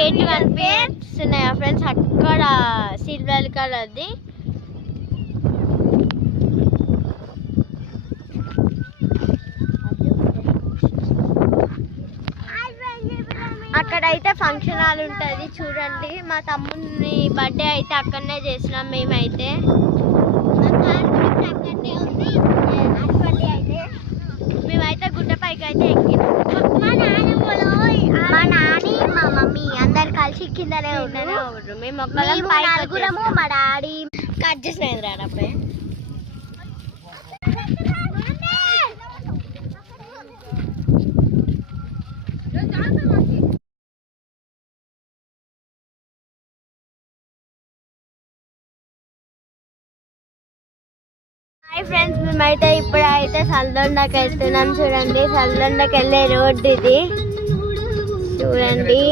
Gate కనిపిస్తున్నాయా friends? అక్కడ silver కలర్ది. అక్కడైతే ఫంక్షన్ హాల్ ఉంటుంది చూడండి. మా తమ్ముని బర్త్డే అయితే అక్కడనే చేసినాం మేమైతే. అక్కడనే ఉంది అయితే మేమైతే గుట్టపైకి అయితే ఎక్కినాం. మా నాని మా మమ్మీ అందరు కలిసి కిందనే ఉన్నారు. మేము నలుగురము, మా డాడీ కట్ చేసినది రాడప్పుడే. హాయ్ ఫ్రెండ్స్, మేమైతే ఇప్పుడైతే సల్దొండకి వెళ్తున్నాం. చూడండి, సల్దొండకి వెళ్ళే రోడ్డు ఇది చూడండి.